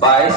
22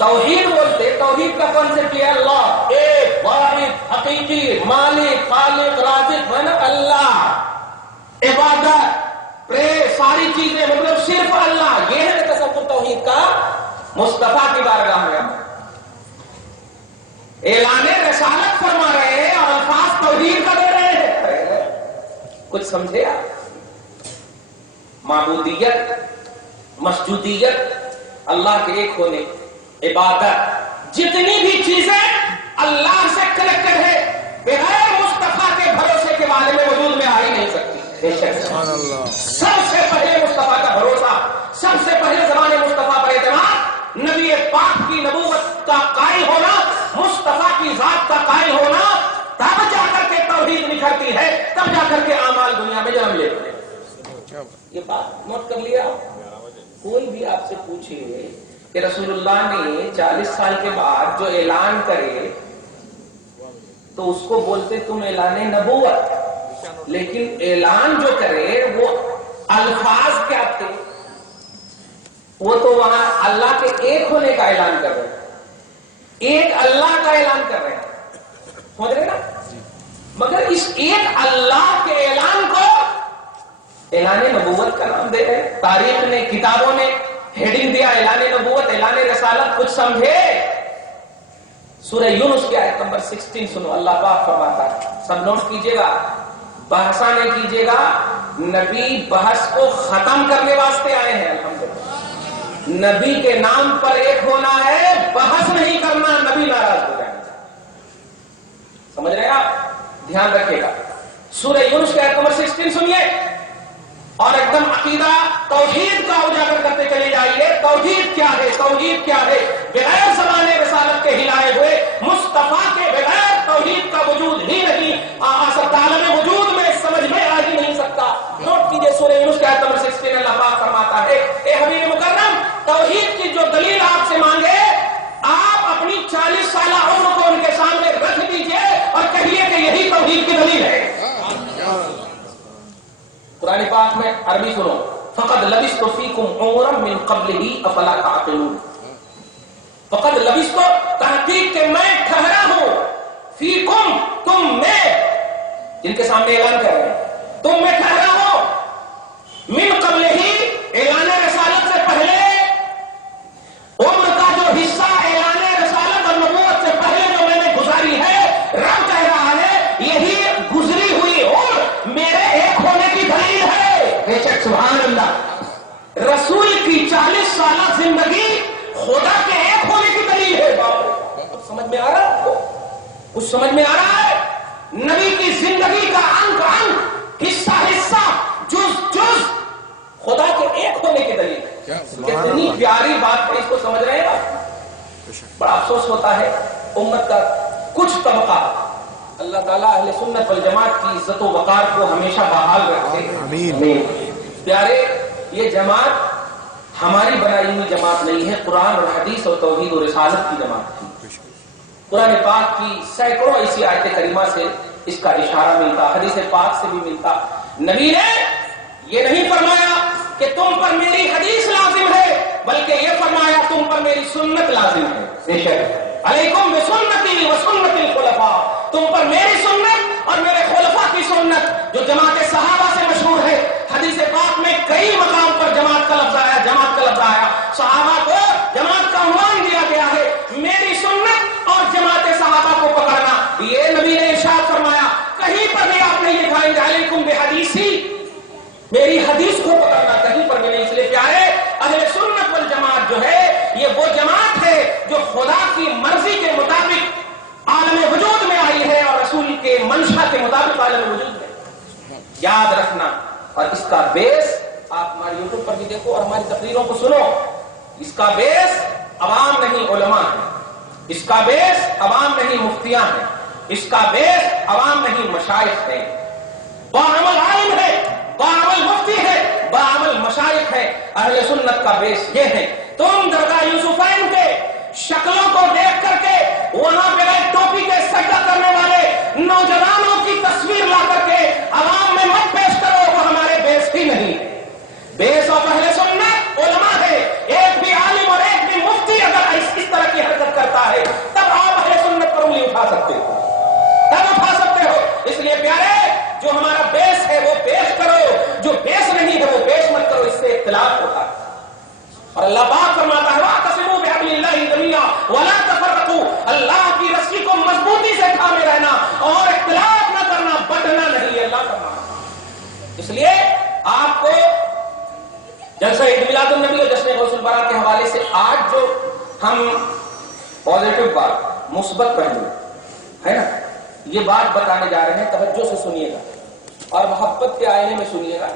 توحید بولتے, توحید کا کانسیپٹ یہ اللہ ایک واحد حقیقی مالک خالق رازق ہے نا اللہ. عبادت پرے ساری چیزیں مطلب صرف اللہ, یہ ہے تصور توحید کا. مصطفیٰ کی بارگاہ میں اعلان رسالت فرما رہے ہیں اور الفاظ توحید کا دے رہے ہیں. کچھ سمجھے آپ؟ معبودیت, مسجودیت, اللہ کے ایک ہونے, عبادت, جتنی بھی چیزیں اللہ سے کنیکٹڈ ہے بغیر مصطفیٰ کے بھروسے کے بارے میں وجود میں آ ہی نہیں سکتی. سب سے پہلے مصطفیٰ کا بھروسہ, سب سے پہلے زمانے مصطفیٰ پر اعتماد, نبی پاک کی نبوت کا قائل ہونا, مصطفیٰ کی ذات کا قائل ہونا, تب جا کر کے توحید نکھرتی ہے, تب جا کر کے اعمال دنیا میں جنم لیتے ہیں. یہ بات نوٹ کر لیا. کوئی بھی آپ سے پوچھے کہ رسول اللہ نے 40 سال کے بعد جو اعلان کرے تو اس کو بولتے تم اعلان نبوت, لیکن اعلان جو کرے وہ الفاظ کیا تھے؟ وہ تو وہاں اللہ کے ایک ہونے کا اعلان کر رہے ہیں, ایک اللہ کا اعلان کر رہے ہیں, سمجھ رہے نا. مگر اس ایک اللہ کے اعلان کو اعلان نبوت کا نام دے رہے. تاریخ نے, کتابوں نے ہیڈنگ دیا اعلان نبوت, اعلان رسالت. کچھ سمجھے؟ سورہ یونس کی آیت نمبر 16 سنو. اللہ پاک فرماتا ہے, سب نوٹ کیجئے گا, بحثہ نہیں کیجئے گا. نبی بحث کو ختم کرنے واسطے آئے ہیں. الحمدللہ نبی کے نام پر ایک ہونا ہے, بحث نہیں کرنا, نبی ناراض ہو جائیں. سمجھ رہے آپ؟ دھیان رکھیے گا. سورہ یونس کی آیت نمبر 16 سنیے اور ایک دم عقیدہ توحید کا اجاگر کرتے چلے جائیے. توحید کیا ہے؟ توحید کیا ہے؟ بغیر زمانے رسالت کے ہلائے ہوئے مصطفیٰ کے بغیر توحید کا وجود ہی نہیں آ سکتا, عالم وجود میں سمجھ میں آ ہی نہیں سکتا. نوٹ کیجئے سورہ یونس کی آیت نمبر 16 اللہ پاک فرماتا ہے, اے حبیب مکرم, توحید کی جو دلیل آپ سے مانگے آپ اپنی 40 سالہ عمر کو ان کے سامنے رکھ دیجئے اور کہیے کہ یہی توحید کی دلیل ہے. قرآن پاک میں عربی سنو, فقد لبثت فیکم عمرا من قبلہ افلا تعقلون. فقد لبثت, تحقیق کہ میں ٹھہرا ہوں, فیکم, تم میں, جن کے سامنے اعلان کر رہے ہیں, تم میں ٹھہرا ہوں, من قبلہ, اعلان رسالت سے پہلے, عمر کا جو حصہ اعلان رسالت اور نبوت سے پہلے جو میں نے گزاری ہے, رب کہہ رہا ہے یہی گزری ہوئی عمر میرے ایک ہونے کی دلیل ہے. بے شک, سبحان اللہ. رسول کی 40 سالہ زندگی خدا کے ایک ہونے کی دلیل ہے. سمجھ میں آ رہا ہے؟ کچھ سمجھ میں آ رہا ہے؟ نبی کی زندگی کا انگ انگ, حصہ حصہ, جز جز خدا کے ایک ہونے کی دلیل ہے. کتنی پیاری بات ہے, اس کو سمجھ رہے ہیں؟ بڑا افسوس ہوتا ہے امت کا کچھ طبقہ, اللہ تعالیٰ اہل سنت والجماعت کی عزت و وقار کو ہمیشہ بحال رکھے. آمین. پیارے, یہ جماعت ہماری بنائی ہوئی جماعت نہیں ہے, قرآن اور حدیث اور توحید اور رسالت کی جماعت تھی. قرآن پاک کی سینکڑوں ایسی آیت کریمہ سے اس کا اشارہ ملتا, حدیث پاک سے بھی ملتا. نبی نے یہ نہیں فرمایا کہ تم پر میری حدیث لازم ہے, بلکہ یہ فرمایا تم پر میری سنت لازم ہے. بے شک, علیکم بسنتی و سنت الخلفاء, تم پر میری سنت اور میرے خلفاء کی سنت جو جماعت صحابہ سے مشہور ہے. حدیث پاک میں کئی مقام پر جماعت کا لفظ آیا, جماعت کا لفظ آیا. صحابہ کو جماعت کا عنوان دیا گیا ہے, میری سنت اور جماعت صحابہ کو پکڑنا. یہ نبی نے ارشاد فرمایا. کہیں پر بھی آپ نہیں دکھائیں گے علیکم بحدیثی, میری حدیث کو پکڑنا, کہیں پر بھی نہیں. اس لیے پیارے, اہل سنت والجماعت جو ہے یہ وہ جماعت ہے جو خدا کی مرضی کے مطابق عالم وجود میں آئی ہے اور رسول کے منشا کے مطابق عالم وجود میں. یاد رکھنا, اور اس کا بیس آپ ہمارے یوٹیوب پر بھی دیکھو اور ہماری تقریروں کو سنو. اس کا بیس عوام نہیں علماء ہے, اس کا بیس عوام نہیں مفتیاں ہیں, اس کا بیس عوام نہیں مشائخ ہیں. باعمل عالم ہے, باعمل مفتی ہے, باعمل مشائخ ہے. اہل سنت کا بیس یہ ہے. تم درگاہ یوسفین کے شکلوں کو دیکھ کر کے وہاں پہ ٹوپی کے سجدہ کرنے والے نوجوانوں کی تصویر لا کر کے عوام میں مت پیش کرو, وہ ہمارے بیس ہی نہیں. بیس اور اہل سنت علماء ہے. ایک بھی عالم اور ایک بھی مفتی اگر اس طرح کی اللہ پاک فرماتا ہے واعتصموا بحبل اللہ جمیعا ولا تفرقوا، اللہ کی رسی کو مضبوطی سے تھامے رہنا اور اختلاف نہ کرنا، بٹنا نہیں، اللہ فرماتا۔ اس لیے آپ کو جلسہ عید میلاد النبی اور جشن غوث البراء کے حوالے سے آج جو ہم پازیٹو بات، مثبت پہلو ہے نا، یہ بات بتانے جا رہے ہیں، توجہ سے سنیے گا اور محبت کے آئینے میں سنیے گا۔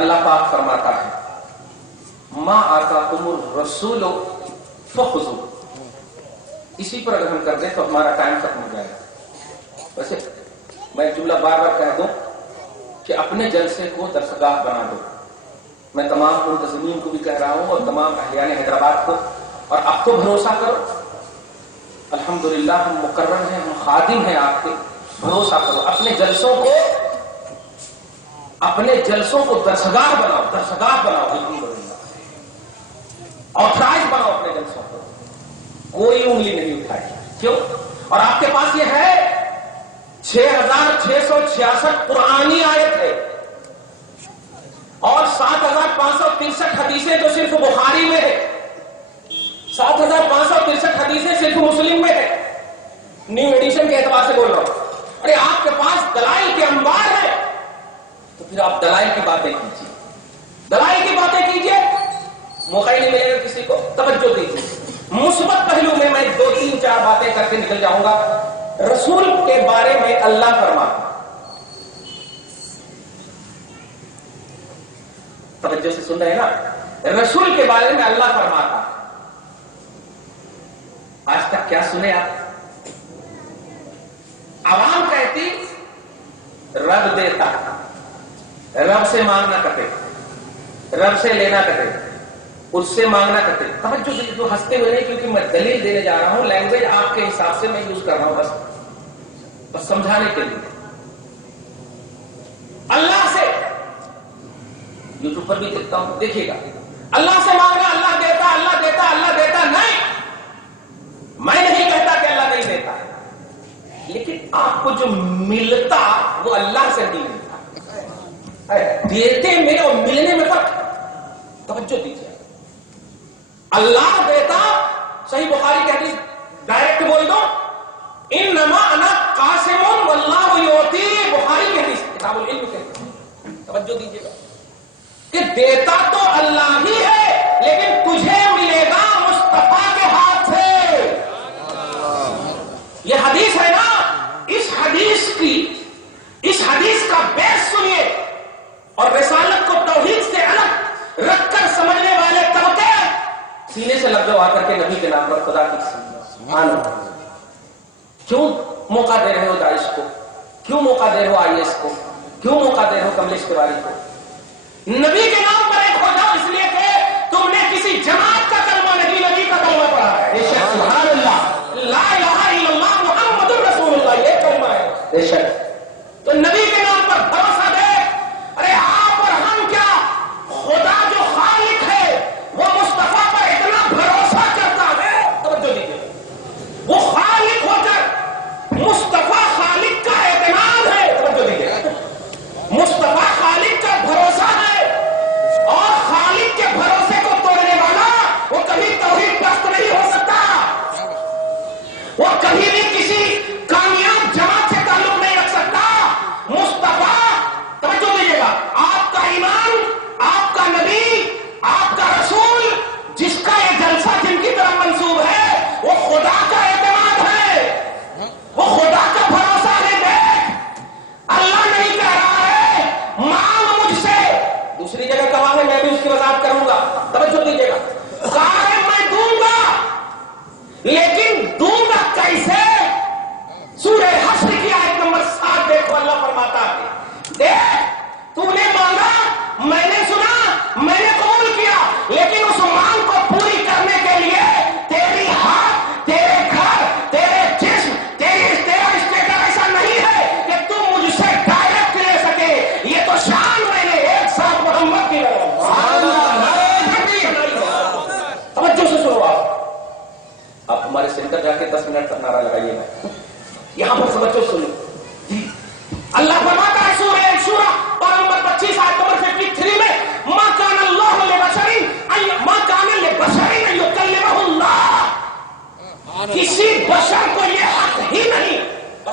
اللہ پاک فرماتا ہے ما آتاکم الرسول فخذوا، اسی پر اگر ہم کر دیں تو ہمارا ٹائم ختم ہو جائے گا۔ ویسے میں جملہ بار بار کہہ دوں کہ اپنے جلسے کو درسگاہ بنا دو، میں تمام منتظمین کو بھی کہہ رہا ہوں اور تمام اہلیان حیدرآباد کو، اور اب تو بھروسہ کرو، الحمدللہ ہم مقرر ہیں، ہم خادم ہیں آپ کے، بھروسہ کرو، اپنے جلسوں کو درسگاہ بناؤ، درسگاہ بناؤ، الحمدللہ آتھرائز بناؤ اپنے جلسوں کو، کوئی انگلی نہیں اٹھائی، کیوں؟ اور آپ کے پاس یہ ہے 6666 قرآنی آیت ہے اور 7563 حدیثیں جو صرف بخاری میں ہے، 7563 حدیثیں صرف مسلم میں ہے، نیو ایڈیشن کے اعتبار سے بول رہا ہوں۔ ارے آپ کے پاس دلائل کے انبار ہے، تو پھر آپ دلائل کی باتیں کیجیے، دلائل کی باتیں کیجیے، موقع ہی نہیں ملے گا کسی کو، توجہ دیجیے۔ مثبت پہلو میں 2 3 4 باتیں کر کے نکل جاؤں گا۔ رسول کے بارے میں اللہ فرماتا، توجہ سے سن رہے ہیں نا، رسول کے بارے میں اللہ فرماتا، آج تک کیا سنے آپ؟ عوام کہتی رب دیتا، رب سے مانگنا کتے، رب سے لینا کتے، اس سے مانگنا کتے۔ توجہ سے جو ہنستے ہوئے نہیں، کیونکہ میں دلیل دینے جا رہا ہوں، لینگویج آپ کے حساب سے میں یوز کر رہا ہوں، بس سمجھانے کے لیے۔ اللہ سے یوٹیوب پر بھی دیکھتا ہوں، دیکھیے گا، اللہ سے مانگنا، اللہ دیتا، اللہ دیتا، اللہ دیتا، نہیں، میں نہیں کہتا کہ اللہ نہیں دیتا، لیکن آپ کو جو ملتا وہ اللہ سے نہیں ملتا، دیتے میں اور ملنے میں فرق۔ توجہ دیجیے، اللہ دیتا، صحیح بخاری کی حدیث ڈائریکٹ بول دو، انما انا قاسم واللہ یعطی، بخاری کی حدیث کتاب العلم کے، توجہ دیجیے گا کہ دیتا تو اللہ ہی ہے، لیکن تجھے ملے گا مصطفیٰ کے ہاتھ سے۔ یہ حدیث ہے نا، اس حدیث کا بیس سنیے، اور رسالت کو توحید سے الگ رکھ کر سمجھنے والے طبقے سینے سے لگ جاؤ آ کر کے نبی کے نام پر، خدا کی سبحان اللہ۔ کیوں موقع دے رہے ہو داعش کو؟ کیوں موقع دے رہے ہو آئی ایس کو؟ کیوں موقع دے رہے ہو کملیش تیواری کو؟ نبی کے نام پر ایک ہو جاؤ، اس لیے کہ تم نے کسی جماعت کا کلمہ نہیں، نبی کا کلمہ پڑھا ہے۔ سبحان اللہ، لا الہ الا اللہ محمد الرسول اللہ، یہ کلمہ ہے بے شک۔ تو نبی کے نام پر بھروسہ دے۔ ارے آپ اور ہم کیا، خدا جو خالق ہے وہ مصطفیٰ پر اتنا بھروسہ کرتا ہے، توجہ دیجیے، وہ خالق ہو کر مصطفیٰ خالق کا اعتماد ہے، توجہ دیجیے، مصطفیٰ خالق کا بھروسہ ہے، اور خالق کے بھروسے کو توڑنے والا وہ کبھی توحید پرست نہیں ہو سکتا، وہ کبھی بھی کسی کامیاب جماعت سے تعلق نہیں رکھ سکتا۔ مصطفیٰ، توجہ دیجیے گا، آپ کا ایمان، آپ کا نبی، آپ کا رسول، جس کا یہ جلسہ جن کی طرف منسوب ہے، وہ خدا کا اعتماد ہے، وہ خدا کا بھروسہ ہے۔ دیکھ، اللہ نہیں کہہ رہا ہے مانگ مجھ سے، دوسری جگہ کہا ہے، میں بھی اس کی وضاحت کروں گا، توجہ دیجیے گا، کہا ہے میں دوں گا، لیکن دوں گا کیسے؟ سورہ حشر کی آیت نمبر 7 دیکھو، اللہ فرماتا ہے، دیکھ تو نے مانگا، میں نے سنا، میں نے قبول کیا، لیکن اس مانگ کو پوری کرنے کے لیے تیری ہاتھ، تیرے گھر، تیرے جسم، تیرا اسٹیٹس ایسا نہیں ہے کہ تم مجھ سے ڈائریکٹ لے سکے، یہ تو شان میں نے ایک ساتھ محمد کی لگا۔ توجہ سے سنو، آپ ہمارے سینٹر جا کے 10 منٹ تک نعرہ لگائیے گا، یہاں پر سمجھو، سنو جی۔ اللہ فرماتا ہے سورہ شورى اور نمبر 25 آیت نمبر 53 میں، ما کان اللہ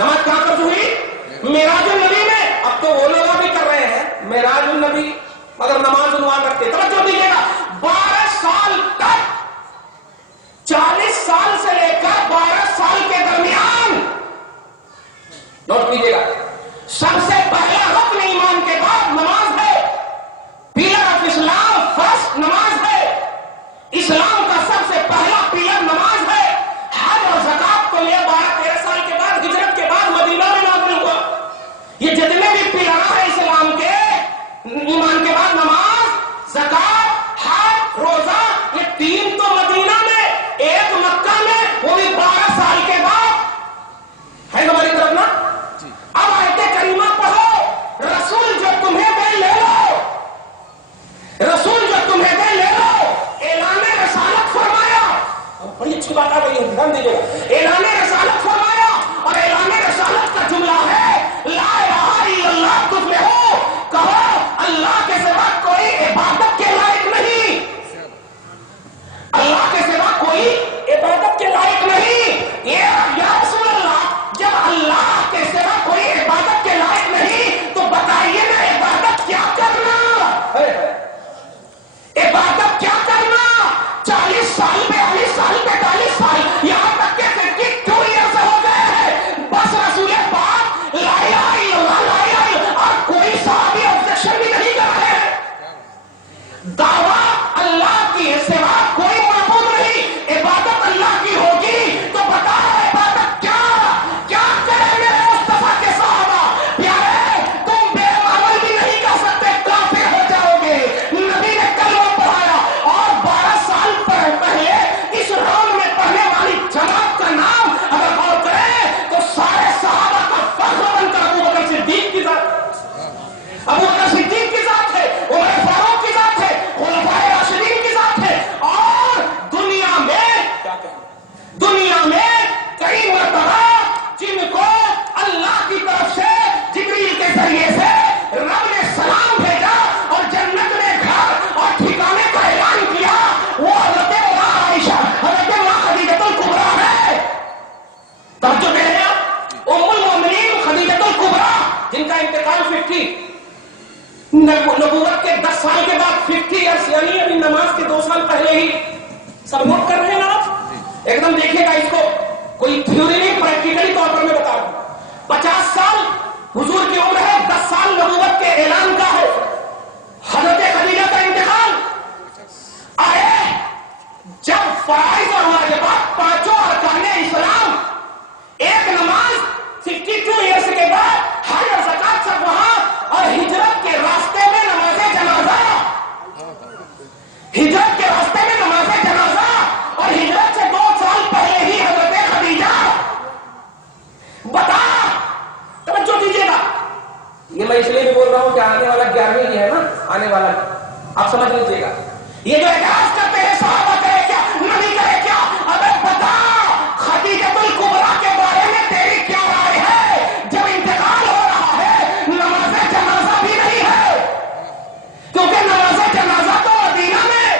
نماز کہاں پر ہوئی؟ معراج النبی میں. اب تو وہ لوگ بھی کر رہے ہیں معراج النبی مگر نماز عنوان رکھتے. توجہ دیجیے گا 12 سال تک 40 سال سے لے کر 12 سال کے درمیان نوٹ کیجیے گا سب سے پہلا رکن ایمان کے بعد نماز ہے. پیلر آف اسلام فرسٹ نماز ہے. اسلام کا سب سے پہلا پیلر نماز ہے. حج اور زکات کو لے 12-13 سال کے بعد ہجرت کے بعد مدینہ میں نازل ہوا. یہ جتنے بھی پیلر ہیں اسلام کے ایمان کے بعد نماز زکات حج روزہ یہ 3 تو مدینہ میں 1 مکہ میں وہ بھی 12 سال کے بعد ہے ہماری طرف نا. اب آیت کریمہ پڑھو رسول جو تمہیں دے لے لو رسول جو تمہیں دے لے لو. اعلان رسالت فرمایا. بڑی اچھی بات آ گئی ہے دھیان دیجیے گا. اعلان رسالت فرمایا اور اعلان رسالت کا جملہ ہے لا الہ الا اللہ تفلحو. کہو اللہ کے سوا کوئی عبادت کے لائق نہیں. اللہ کے سوا کوئی عبادت کے لائق نہیں. یا رسول اللہ جب اللہ کے سوا کوئی عبادت کے لائق نہیں تو بتائیے نا عبادت کیا کرنا. عبادت کیا کرنا. 40 سال 42 سال 45 سال یہاں تک کہ 52 ایئرس ہو گئے ہیں بس رسول پاک لا الہ الا اللہ لا الہ الا اللہ اور کوئی صحابی آبجیکشن بھی نہیں کر رہے ہیں. دعویٰ اللہ کی سوا کوئی معبود نہیں. عبادت اللہ کی ہوگی تو بتاؤ عبادت کیا کریں میرے مصطفیٰ کے صحابہ پیارے. تم بے عمل بھی نہیں کر سکتے کافر ہو جاؤ گے. نبی نے کلمہ پڑھایا اور 12 سال پہلے اس راؤنڈ میں پڑھنے والی جماعت کا نام اگر غور کریں تو سارے صحابہ کا فخر بن کر ابو بکر صدیق کی ذات ابو بکر صدیق کی ذات ہے. عمر فاروق کی ذات ہے. خلفائے راشدین کی ذات ہے. اور دنیا میں کئی مرتبہ جن کو اللہ کی طرف سے جبریل کے ذریعے سے رب نے سلام بھیجا اور جنت میں گھر اور ٹھکانے کا اعلان کیا وہ حضرت ماں عائشہ حضرت ماں خدیجۃ الکبریٰ ہے. توجہ دے رہے آپ ام المؤمنین خدیجۃ الکبریٰ جن کا انتقال 50 نبوت کے 10 سال کے بعد 50 ایئرس یعنی ابھی نماز کے 2 سال پہلے ہی. سب نوٹ کر رہے ہیں نا آپ ایک دم دیکھیے گا اس کو کوئی تھیوری نہیں پریکٹیکلی طور پر میں بتا رہا ہوں. 50 سال حضور کی عمر ہے. 10 سال نبوت کے اعلان کا ہے. حضرت خدیجہ کا انتقال آئے جب فرائض اور واجبات 5 ارکان اسلام ایک نماز 52 ایئرس کے بعد حج اور زکات سب وہاں اور ہجرت کے راستے میں نماز جنازہ ہجرت کے راستے میں نماز جنازہ اور ہجرت سے 2 سال پہلے ہی حضرت خدیجہ بتا. توجہ دیجیے گا یہ میں اس لیے بھی بول رہا ہوں کہ آنے والا 11ویں ہے نا آنے والا آپ سمجھ لیجیے گا. یہ جو اعتراض کرتے ہیں صحابہ کرے کیا نبی کرے کیا ابے بتا خدیجۃ الکبریٰ کے بارے میں تیری کیا رائے ہے. جب انتقال ہو رہا ہے نماز جنازہ بھی نہیں ہے کیونکہ نماز جنازہ تو مدینہ میں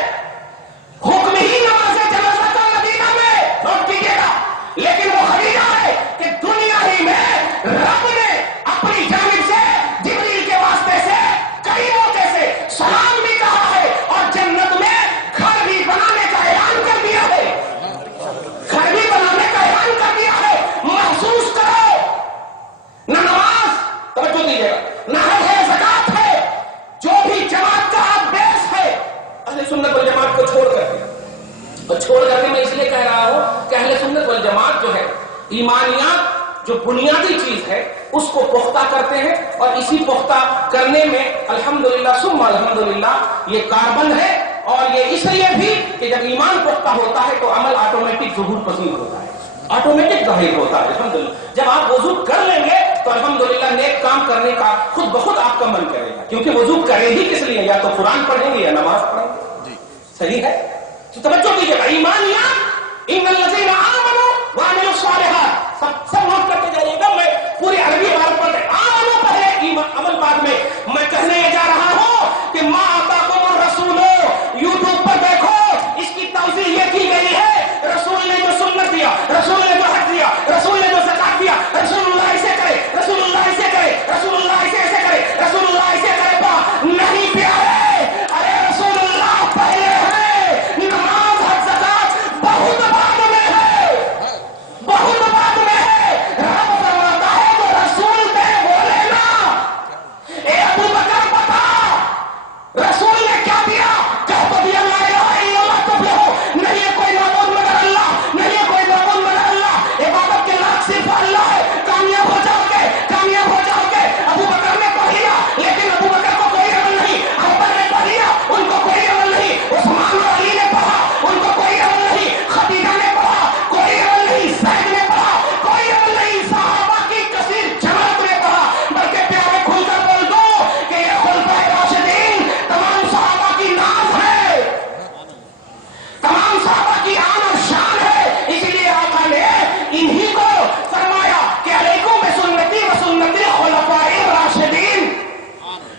حکم ہی نماز جنازہ کا مدینہ میں نوٹ کیجیے گا. لیکن وہ خدیجہ ہے کہ دنیا ہی میں رب نے اپنی جانب سے جبریل کے واسطے سے کئی موقع سے سلام بھی کہا ہے اور جنت میں گھر بھی بنانے کا اعلان کر دیا ہے. گھر بھی بنانے کا اعلان کر دیا ہے. محسوس کرو نہ نماز توجہ دیجیے گا نہ ہے زکات ہے جو بھی جماعت کا بیس ہے اہل سنت والجماعت کو چھوڑ کر کے میں اس لیے کہہ رہا ہوں کہ اہل سنت والجماعت جو ہے ایمانیات جو بنیادی چیز ہے اس کو پختہ کرتے ہیں اور اسی پختہ کرنے میں الحمدللہ ثم الحمدللہ یہ کاربن ہے. اور یہ اس لیے بھی کہ جب ایمان پختہ ہوتا ہے تو عمل آٹومیٹک ظہور پذیر ہوتا ہے آٹومیٹک ظاہر ہوتا ہے. الحمدللہ جب آپ وضو کر لیں گے تو الحمدللہ نیک کام کرنے کا خود بخود آپ کا من کرے گا کیونکہ وضو کرے ہی کس لیے یا تو قرآن پڑھیں گے یا نماز پڑھیں گے. صحیح ہے تو توجہ دیجیے گا ایمانیات ان الذین آمنوا وعملوا الصالحات سب نوٹ کرتے جائیے گا. میں پوری عربی عبارت پڑھ رہے آمنوا پڑھے عمل بعد میں کہنے یہ جا رہا ہوں کہ ما آتاکم الرسول یوٹیوب پر دیکھو اس کی توضیح یہ کی گئی ہے. رسول نے جو سنت دیا رسول نے جو حج دیا رسول نے جو زکات دیا رسول اللہ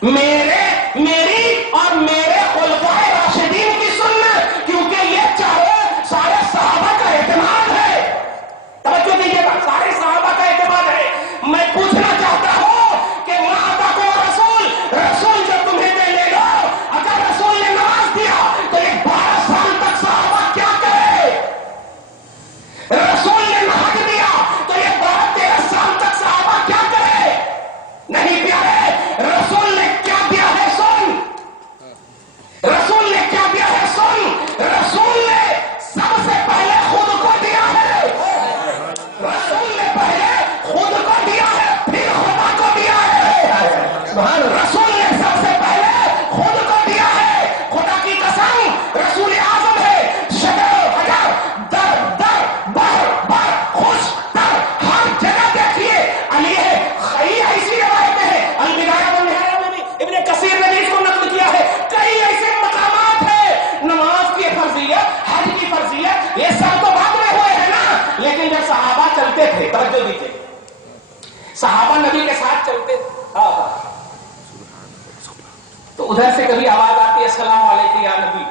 میری اور میرے خلفائے راشدین کی سنت، کیونکہ یہ سارے صحابہ کا اعتماد ہے. توجہ دیجیے گا، سارے صحابہ کا اعتماد ہے. میں پوچھنا چاہتا ہوں کہ رسول جو تمہیں دے لے لو، اگر رسول نے نماز دیا تو یہ 12 سال تک صحابہ کیا کرے؟ رسول نے نماز دیا تو یہ 12-13 سال تک صحابہ کیا کرے؟ نہیں پیارے، رسول نے کیا دیا ہے سن. رسول نے کیا دیا ہے سن. رسول نے سب سے پہلے خود کو دیا ہے. رسول نے پہلے خود کو دیا ہے، پھر خدا کو دیا ہے. رسول نے سب سے پہلے خود کو دیا ہے. خدا کی قسم، رسول اعظم ہے. شجر حجر، در در، بر خوش تر، ہر جگہ دیکھیے علی ہے. ایسی روایتیں ہیں، البدایہ والنہایہ میں بھی ابن کثیر نے بھی اس کو نقل کیا ہے. کئی ایسے مقامات ہیں. نماز کی فرضیت، حج کی فرضیت، یہ سب تو بعد میں ہوئے ہیں نا. لیکن جب صحابہ چلتے تھے، توجہ دیجیے، صحابہ نبی کے ساتھ چلتے تھے، تو ادھر سے کبھی آواز آتی ہے السلام علیکم یا نبی،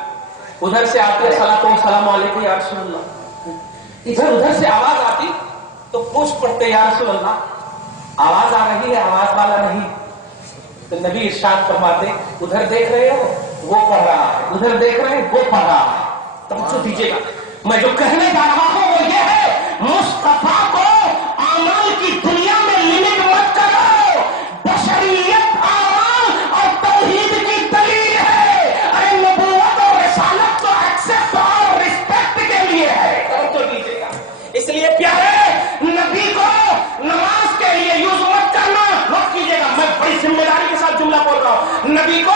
ادھر سے آتی ہے السلام علیکم یا رسول اللہ. ادھر سے آواز آتی تو پوچھ پڑتے یا رسول اللہ، آواز آ رہی ہے، آواز والا نہیں. تو نبی ارشاد فرماتے، ادھر دیکھ رہے ہو وہ پڑھ رہا ہے، ادھر دیکھ رہے ہیں وہ پڑھ رہا ہے. توجہ دیجیے گا، میں جو کہنے جا رہا ہوں وہ یہ ہے، مصطفیٰ کو اعمال کی دنیا میں لمٹ مت کرو. بشریت اعمال اور توحید کی دلیل ہے. ارے نبوت اور رسالت تو ایکسپٹ اور رسپیکٹ کے لیے ہے. توجہ دیجیے گا، اس لیے پیارے نبی کو نماز کے لیے یوز مت کرنا. نوٹ کیجیے گا، میں بڑی ذمہ داری کے ساتھ جملہ بول رہا ہوں. نبی کو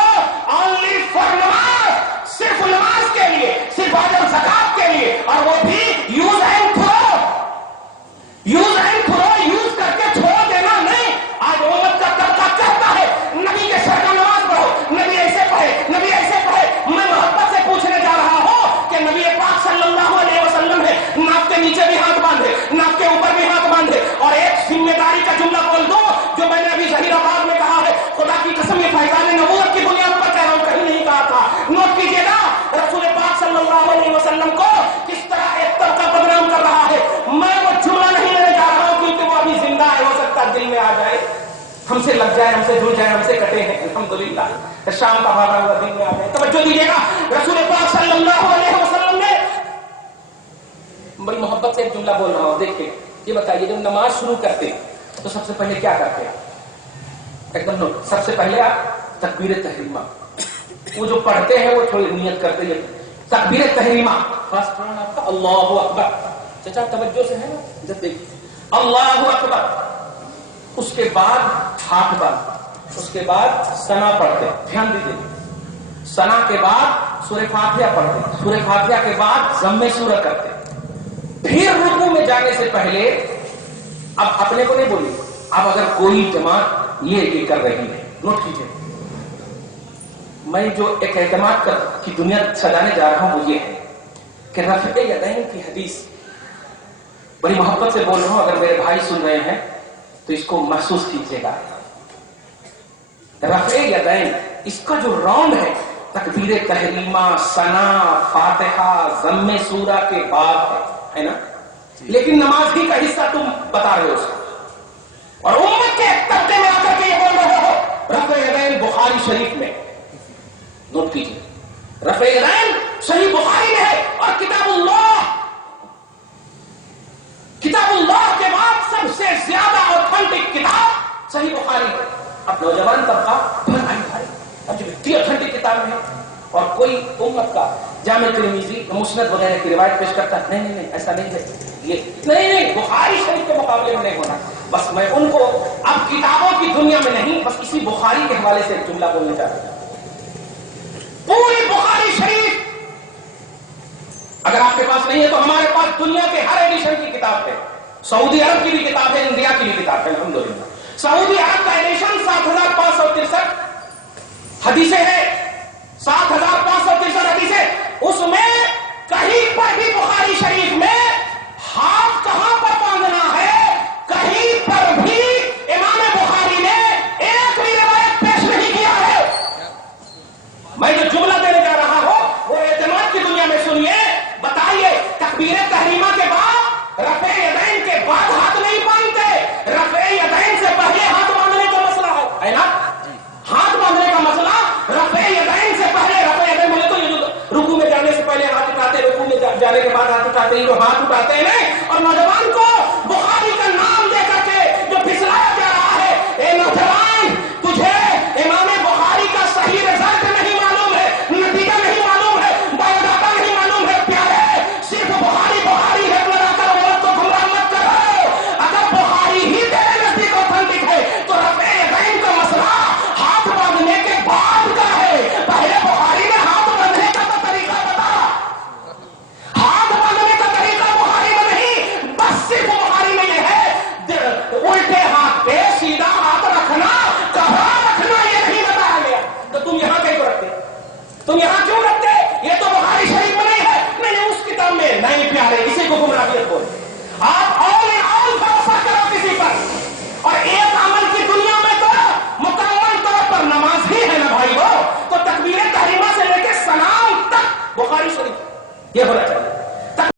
اونلی فار نماز، صرف نماز کے لیے، صرف اجر زکات کے لیے، اور وہ بھی یوز اینڈ تھرو. یوز کر کے چھوڑ دینا نہیں. آج امت کا طبقہ کہتا ہے نبی کے سر کا نماز پڑھو، نبی ایسے پڑھے، نبی ایسے پڑھے. میں محبت سے پوچھنے جا رہا ہوں کہ نبی پاک صلی اللہ علیہ وسلم ہے، ناک کے نیچے بھی ہاتھ باندھے، ناک کے اوپر بھی ہاتھ باندھے. اور ایک ذمہ داری کا جملہ بول دو جو میں نے ابھی ظہیر آباد میں کہا ہے، خدا کی قسم یہ فیضان نبوت کی بنیاد پر کہہ رہا ہوں، کہیں نہیں کہا تھا. نوٹ کیجیے گا، رسول پاک صلی اللہ علیہ وسلم کو کس طرح ایک طبقہ بدنام کر رہا ہے. میں وہ جملہ نہیں لینے جا رہا ہوں کیونکہ وہ ابھی زندہ ہے، ہو سکتا ہے دل میں آ جائے، ہم سے لگ جائے، ہم سے جڑ جائے، ہم سے کٹے ہیں الحمدللہ، شام کا بھاگا ہوا دل میں آ جائے. توجہ دیجیے گا، رسول پاک صلی اللہ علیہ وسلم نے بڑی محبت سے ایک جملہ بول رہا ہوں. دیکھیں، یہ بتائیے جب نماز شروع کرتے تو سب سے پہلے کیا کرتے ہیں؟ ایک دم نوٹ، سب سے پہلے آپ تکبیر تحریمہ، وہ جو پڑھتے ہیں وہ تھوڑی نیت کرتے ہیں. تکبیر تحریمہ فرسٹ قرآن آپ کا اللہ اکبر. چچا توجہ سے ہے نا، جب دیکھیے اللہ اکبر، اس کے بعد ہاتھ باندھ، اس کے بعد ثنا پڑھتے. دھیان دیجیے، ثنا کے بعد سورہ فاتحہ پڑھتے، سورہ فاتحہ کے بعد ضم سورہ کرتے. پھر رکوع میں جانے سے پہلے اب اپنے کو نہیں بولیے، اب اگر کوئی جماعت یہ کر رہی ہے، نوٹ کیجیے، میں جو ایک اعتماد کی دنیا سجانے جا رہا ہوں وہ یہ ہے کہ رفع یدین کی حدیث بڑی محبت سے بول رہا ہوں. اگر میرے بھائی سن رہے ہیں تو اس کو محسوس کیجیے گا. رفع یدین اس کا جو راؤنڈ ہے تکبیر تحریمہ، ثنا، فاتحہ، ضم سورہ کے بعد ہے نا، لیکن نماز ہی کا حصہ تم بتا رہے ہو اس کو، اور امت کے طبقے میں آ کر کے یہ بول رہے ہو. رفع یدین بخاری شریف میں، نوٹ کیجیے، رفع یدین صحیح بخاری میں ہے. اور کتاب اللہ کے بعد سب سے زیادہ اوتھینٹک کتاب صحیح بخاری ہے. اب نوجوان طبقہ اب جو اتنی اوتھینٹک کتاب ہے اور کوئی امت کا جامع ترمذی مسند وغیرہ کی روایت پیش کرتا ہے، نہیں ایسا نہیں ہے، یہ نہیں بخاری شریف کے مقابلے میں نہیں ہونا. بس میں ان کو اب کتابوں کی دنیا میں نہیں، بس اسی بخاری کے حوالے سے ایک جملہ بولنا چاہتا ہوں. پوری بخاری شریف اگر آپ کے پاس نہیں ہے تو ہمارے پاس دنیا کے ہر ایڈیشن کی کتاب ہے. سعودی عرب کی بھی کتاب ہے، انڈیا کی بھی کتاب ہے الحمدللہ. سعودی عرب کا ایڈیشن 7563 حدیثیں ہیں، 7563 حدیثیں. اس میں کہیں پر بھی بخاری شریف میں ہاتھ کہاں پر باندھنا ہے، کہیں پر بھی امام بخاری نے ایک بھی روایت پیش نہیں کیا ہے الٹے ہاتھ پہ سیدھا ہاتھ رکھنا، کہاں رکھنا یہ نہیں بتایا گیا. تو تم یہاں کیوں رکھتے؟ تم یہاں کیوں رکھتے؟ یہ تو بخاری شریف میں نہیں ہے. میں نے اس کتاب میں نہیں پیارے اسی کو گمراہیت بولتے. آپ آل بھروسہ کرو کسی پر، اور ایک عمل کی دنیا میں تو مکمل طور پر نماز ہی ہے نا بھائی. وہ تو تکبیر تحریمہ سے لے کے سلام تک بخاری شریف یہ ہونا چاہیے.